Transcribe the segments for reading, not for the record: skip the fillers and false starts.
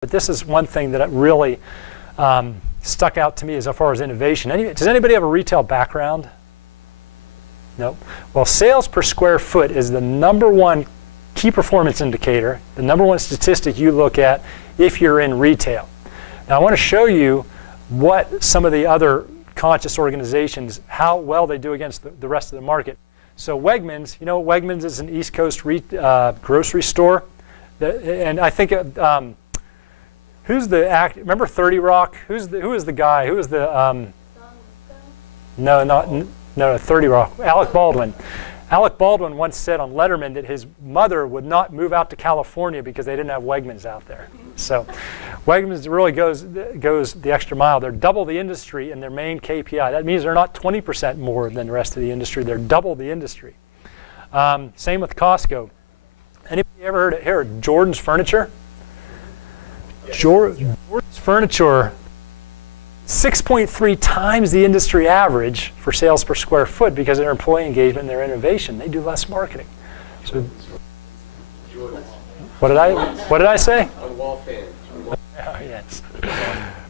But this is one thing that really stuck out to me as far as innovation. Does anybody have a retail background? No. Well, sales per square foot is the #1 key performance indicator, the #1 statistic you look at if you're in retail. Now, I want to show you what some of the other conscious organizations, how well they do against the rest of the market. So Wegmans, you know, Wegmans is an East Coast grocery store. And I think, who's the actor? Remember 30 Rock? Who is the guy? Who is the, no, 30 Rock, Alec Baldwin. Alec Baldwin once said on Letterman that his mother would not move out to California because they didn't have Wegmans out there. So Wegmans really goes the extra mile. They're double the industry in their main KPI. That means they're not 20% more than the rest of the industry. They're double the industry. Same with Costco. Anybody ever heard of Jordan's Furniture? Jordan's Furniture, 6.3 times the industry average for sales per square foot because of their employee engagement and their innovation. They do less marketing. So, what did I say? Oh, yes.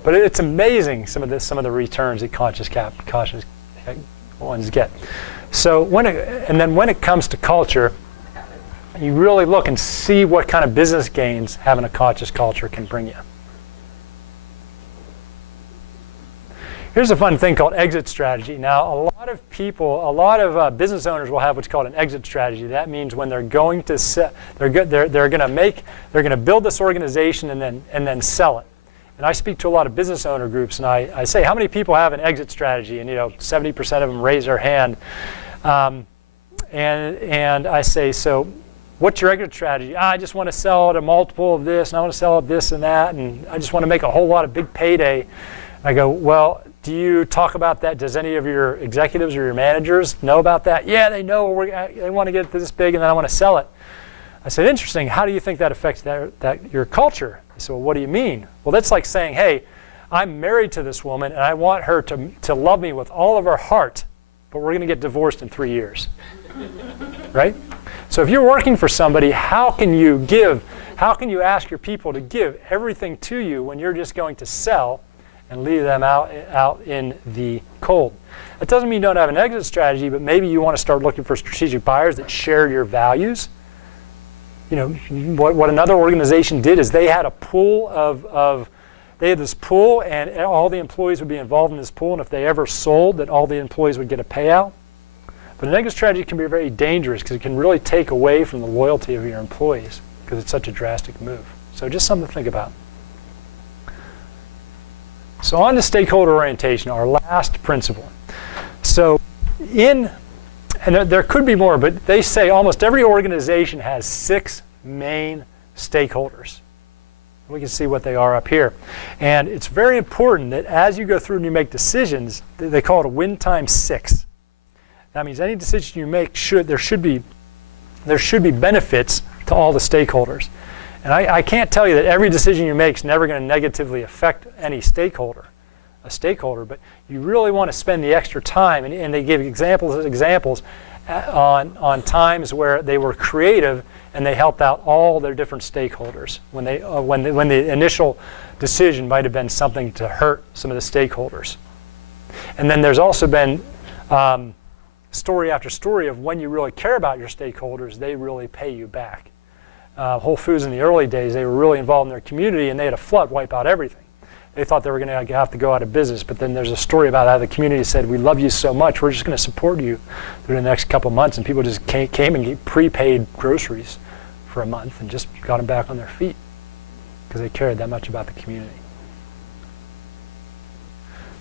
But it's amazing some of the returns that conscious ones get. So when it comes to culture, you really look and see what kind of business gains having a conscious culture can bring you. Here's a fun thing called exit strategy. Now, a lot of business owners will have what's called an exit strategy. That means when they're going to they're going to build this organization and then sell it. And I speak to a lot of business owner groups, and I say, how many people have an exit strategy? And 70% of them raise their hand. And I say, so what's your exit strategy? I just want to sell at a multiple of this, and I want to sell at this and that, and I just want to make a whole lot of big payday. I go, well, do you talk about that? Does any of your executives or your managers know about that? Yeah, they know. They want to get this big, and then I want to sell it. I said, interesting. How do you think that affects your culture? I said, well, what do you mean? Well, that's like saying, hey, I'm married to this woman, and I want her to love me with all of her heart, but we're going to get divorced in 3 years. Right? So if you're working for somebody, how can you ask your people to give everything to you when you're just going to sell and leave them out in the cold? That doesn't mean you don't have an exit strategy, but maybe you want to start looking for strategic buyers that share your values. What another organization did is they had a pool they had this pool, and all the employees would be involved in this pool, and if they ever sold, that all the employees would get a payout. But an exit strategy can be very dangerous because it can really take away from the loyalty of your employees because it's such a drastic move. So just something to think about. So on to stakeholder orientation, our last principle. So and there could be more, but they say almost every organization has 6 main stakeholders. We can see what they are up here. And it's very important that as you go through and you make decisions, they call it a win times 6. That means any decision you make there should be benefits to all the stakeholders. And I can't tell you that every decision you make is never going to negatively affect any stakeholder, but you really want to spend the extra time, and they give examples on times where they were creative and they helped out all their different stakeholders when the initial decision might have been something to hurt some of the stakeholders. And then there's also been story after story of when you really care about your stakeholders, they really pay you back. Whole Foods in the early days, they were really involved in their community, and they had a flood wipe out everything. They thought they were going to have to go out of business, but then there's a story about how the community said, we love you so much, we're just going to support you through the next couple months, and people just came and prepaid groceries for a month and just got them back on their feet because they cared that much about the community.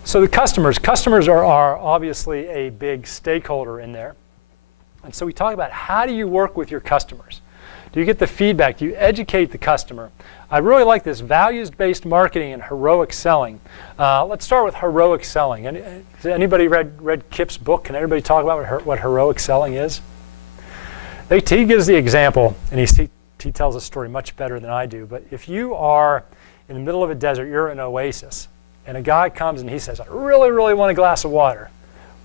So the customers are obviously a big stakeholder in there. And so we talk about how do you work with your customers? Do you get the feedback? Do you educate the customer? I really like this values-based marketing and heroic selling. Let's start with heroic selling. Anybody read Kip's book? Can anybody talk about what heroic selling is? He gives the example, and he tells a story much better than I do. But if you are in the middle of a desert, you're in an oasis, and a guy comes and he says, I really, really want a glass of water.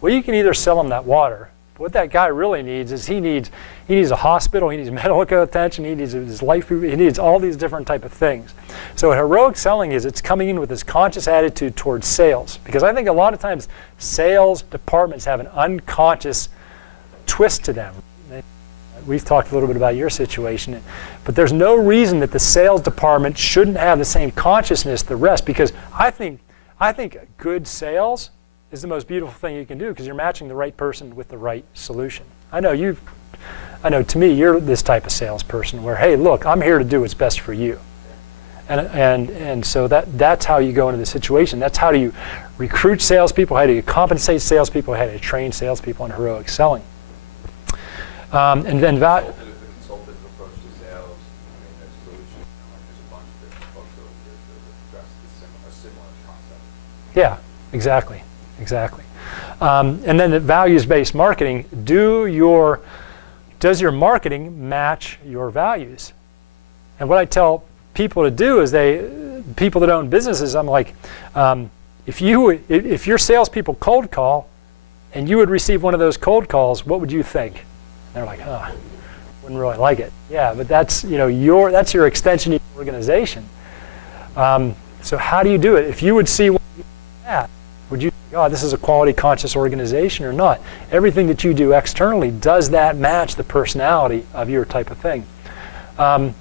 Well, you can either sell him that water, What that guy really needs is he needs a hospital, he needs medical attention, he needs his life, he needs all these different type of things. So what heroic selling is, it's coming in with this conscious attitude towards sales. Because I think a lot of times sales departments have an unconscious twist to them. We've talked a little bit about your situation, but there's no reason that the sales department shouldn't have the same consciousness as the rest, because I think good sales is the most beautiful thing you can do, because you're matching the right person with the right solution. I know to me, you're this type of salesperson where, hey, look, I'm here to do what's best for you. And so that's how you go into the situation. That's how do you recruit salespeople, how do you compensate salespeople, how do you train salespeople on heroic selling. And then the consultative approach to sales, I mean, there's solution, there's a bunch of different folks that address a similar concept. Yeah, exactly. And then the values-based marketing, does your marketing match your values? And what I tell people to do is people that own businesses, I'm like, if your salespeople cold call and you would receive one of those cold calls, what would you think? They're like, oh, wouldn't really like it. Yeah, but that's your extension of your organization. So how do you do it? If you would see what you at, would you think, oh, this is a quality conscious organization or not? Everything that you do externally, does that match the personality of your type of thing? And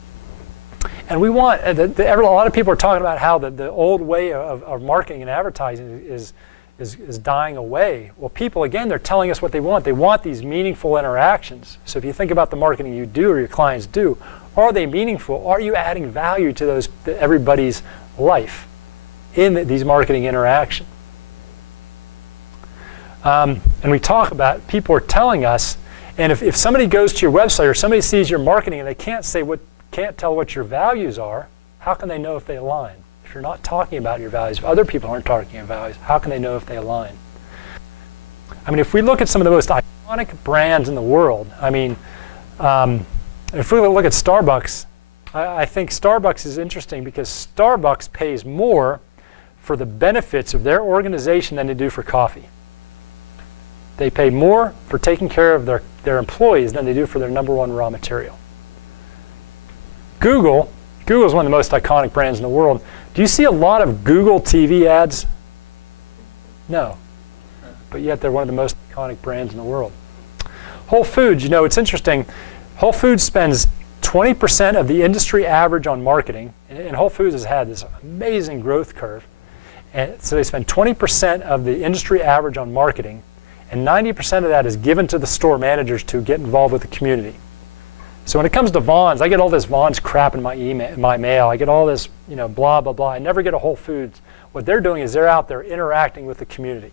we want, a lot of people are talking about how the old way of marketing and advertising is dying away. Well, people, again, they're telling us what they want. They want these meaningful interactions. So if you think about the marketing you do or your clients do, are they meaningful? Are you adding value to everybody's life in these marketing interactions? And we talk about, people are telling us, and if somebody goes to your website or somebody sees your marketing and they can't tell what your values are, how can they know if they align? If you're not talking about your values, if other people aren't talking about values, how can they know if they align? I mean, if we look at some of the most iconic brands in the world, I mean, if we look at Starbucks, I think Starbucks is interesting because Starbucks pays more for the benefits of their organization than they do for coffee. They pay more for taking care of their employees than they do for their number one raw material. Google is one of the most iconic brands in the world. Do you see a lot of Google TV ads? No. But yet they're one of the most iconic brands in the world. Whole Foods, it's interesting. Whole Foods spends 20% of the industry average on marketing, and Whole Foods has had this amazing growth curve. And so they spend 20% of the industry average on marketing, and 90% of that is given to the store managers to get involved with the community. So when it comes to Vons, I get all this Vons crap in my mail. I get all this, blah, blah, blah. I never get a Whole Foods. What they're doing is they're out there interacting with the community.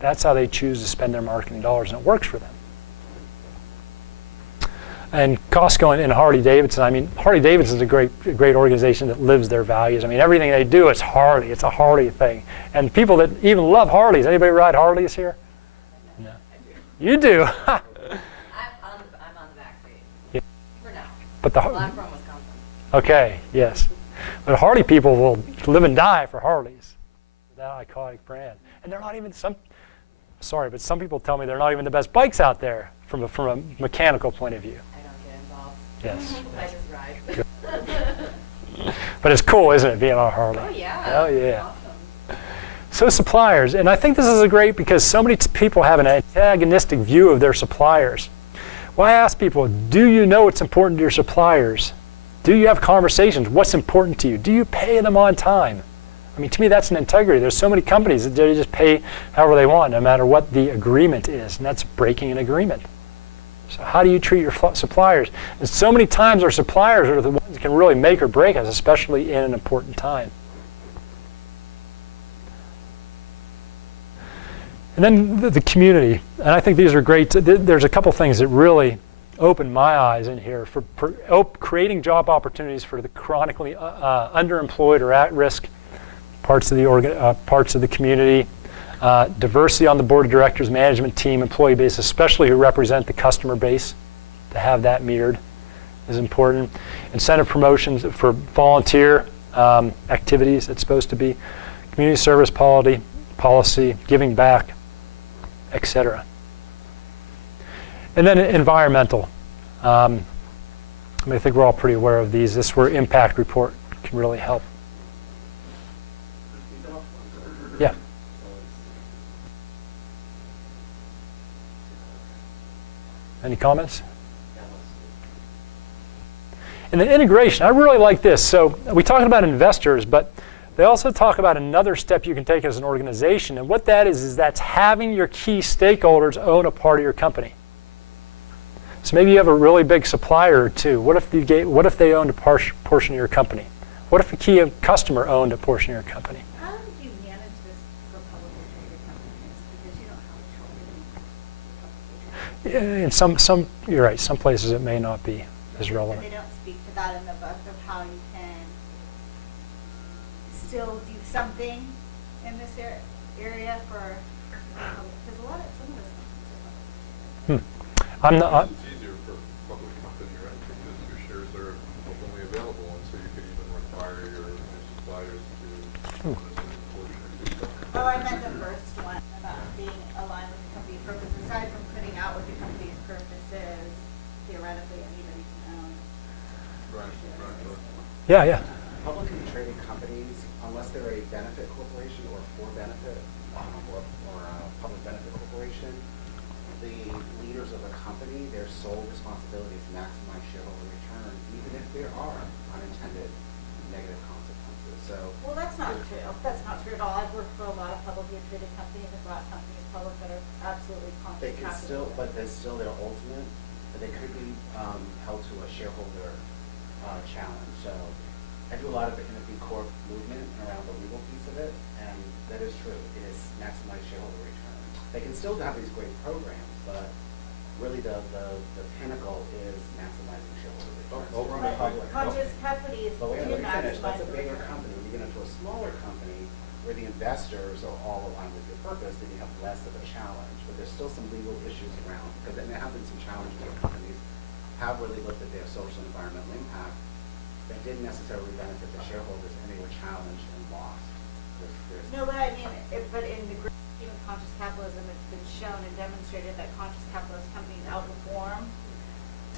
That's how they choose to spend their marketing dollars, and it works for them. And Costco and Harley-Davidson, I mean, Harley-Davidson is a great organization that lives their values. I mean, everything they do is Harley. It's a Harley thing. And people that even love Harleys, anybody ride Harleys here? No. You do. I'm on the back seat. Yeah. For now. But I'm from Wisconsin. Okay, yes. But Harley people will live and die for Harleys. That iconic brand. And they're not even some people tell me they're not even the best bikes out there from a mechanical point of view. I don't get involved. Yes. I just ride. But it's cool, isn't it, being on a Harley? Oh yeah. Oh yeah. Awesome. So suppliers, and I think this is great because so many people have an antagonistic view of their suppliers. Well, I ask people, do you know what's important to your suppliers? Do you have conversations? What's important to you? Do you pay them on time? I mean, to me, that's an integrity. There's so many companies that they just pay however they want, no matter what the agreement is, and that's breaking an agreement. So how do you treat your suppliers? And so many times our suppliers are the ones that can really make or break us, especially in an important time. And then the community, and I think these are great. There's a couple things that really opened my eyes in here for creating job opportunities for the chronically underemployed or at-risk parts of the community, diversity on the board of directors, management team, employee base, especially who represent the customer base. To have that mirrored is important. Incentive promotions for volunteer activities, it's supposed to be. Community service policy, giving back, etc. And then environmental. I think we're all pretty aware of these. This is where impact report can really help. Yeah. Any comments? And the integration, I really like this. So we talked about investors, but they also talk about another step you can take as an organization. And what that is that's having your key stakeholders own a part of your company. So maybe you have a really big supplier or two. What if they owned a portion of your company? What if a key customer owned a portion of your company? How do you manage this for publicly traded companies? Because you don't have a choice in publicly traded. In you're right. Some places it may not be as relevant. They don't speak to that in the book of how you can still do something in this area for, because some of those companies are publicly traded. I'm not. It's easier for a public company, right? Because your shares are openly available, and so you could even require your suppliers to own a certain portion of your stock. Oh, I meant the first one about being aligned with the company's purpose. Aside from putting out what the company's purpose is, theoretically anybody can own. Right, right. Yeah. Publicly traded companies, unless they're a benefit corporation or for benefit, or a public benefit corporation, the leaders of the company, their sole responsibility is to maximize shareholder return, even if there are unintended negative consequences. So, Well, that's not true. That's not true at all. I've worked for a lot of publicly traded companies and brought companies public that are absolutely they conscious could still, capitalism. but there's still their ultimate, but they could be held to a shareholder challenge. So I do a lot of it in the B Corp movement around the legal piece of it, and that is true. It is maximize shareholder return. They can still have these great programs, but really the pinnacle is maximizing shareholder return. Oh, From right. the public. Conscious companies But wait, do let me finish. maximize That's a the bigger return. company. When you get into a smaller company where the investors are all aligned with your purpose, then you have less of a challenge. But there's still some legal issues around, because there have been some challenges where companies have really looked at their social and environmental impact that didn't necessarily benefit the shareholders, and they were challenged and lost. There's No, but I mean, but in the great scheme of conscious capitalism, it's been shown and demonstrated that conscious capitalist companies outperform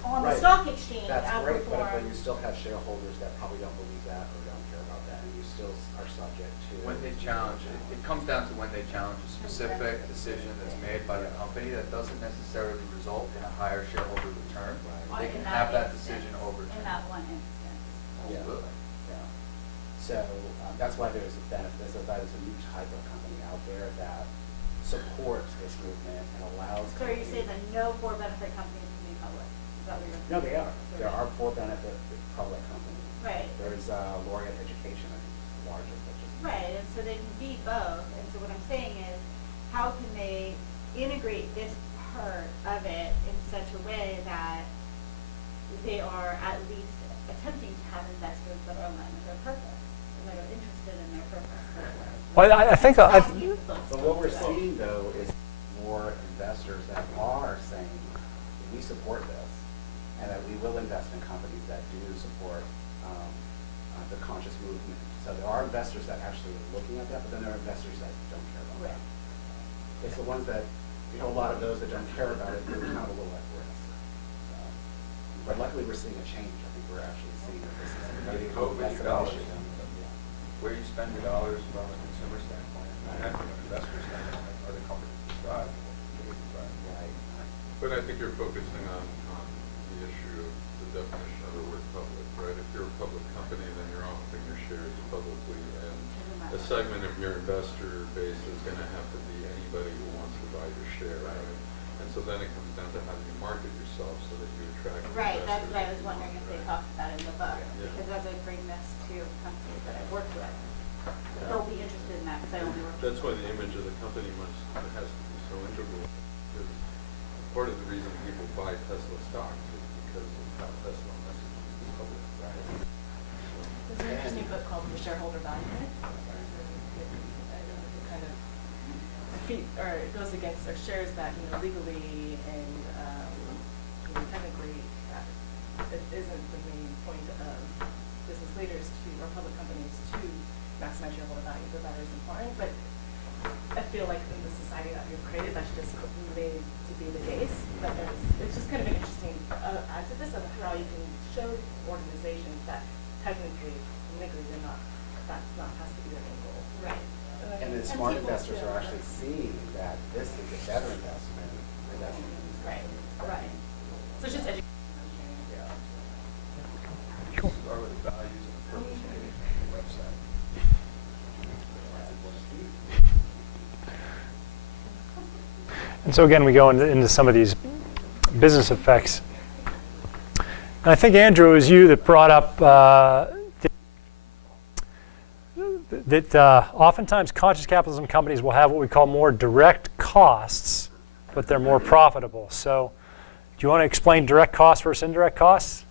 on the Right. stock exchange, That's great, but outperform. you still have shareholders that probably don't believe that or don't care about that, and you still are subject to. When they challenge, it comes down to when they challenge a specific decision that's made by the company that doesn't necessarily result in a higher shareholder return. On- They in can have that instance, decision overturned. In that one instance. Yeah. Absolutely. Yeah. So that's why there's a benefit. There's a new type of company out there that supports this movement and allows. So are you companies- saying that no for-benefit companies can be public? Is that what you're? No, they are. There are for-benefit public companies. Right. There's Laureate Education, I think, is the largest. Which is Right, and so they can be both, and so what I'm saying is, how can they integrate this part of it in such a way that they are at least attempting to have investors that are aligned with their purpose, and that are interested in their purpose? Well, I think But what we're seeing though is more investors that are saying, we support this, and that we will invest in companies that do support the conscious movement. So there are investors that actually are looking at that, but then there are investors that don't care about that. It's the ones that, a lot of those that don't care about it, they're kind of a little at risk. So, but luckily we're seeing a change. I think we're actually seeing that this is You getting vote with less your of an dollars. issue. Where you spend your dollars from a consumer standpoint, and from an investor standpoint, are the companies you drive. Right. But I think you're focusing on the issue of the definition of the word public, right? If you're a public company, then you're offering your shares publicly, and a segment of your investor base is gonna have to be anybody who wants to buy your share, right? And so then it comes down to how do you market yourself so that you attract Right, that's investors. what I was wondering if they talked about in the book, Yeah. because as I bring this to companies that I've worked with, they'll be interested in that, because I only work with. That's why the image of the company has to be so integral, because part of the reason people buy Tesla stocks is because of how Tesla messages the public, right? There's an interesting book called The Shareholder Value Myth. It kind of it goes against our shares that legally and technically it isn't the main point of business leaders or public companies to maximize shareholder value, but that is important. But at feel like in the society that we've created, that's just made to be the case. But it's just kind of an interesting add to this of how you can show organizations that technically, legally, they're not, that's not, has to be their main goal. Right. And the smart investors are actually seeing that this is a better investment, investing in these Right, companies. right. So it's just education. Yeah. Cool. Start with the values and the purpose page on the website. And so again, we go into some of these business effects. And I think, Andrew, it was you that brought up that oftentimes conscious capitalism companies will have what we call more direct costs, but they're more profitable. So do you want to explain direct costs versus indirect costs?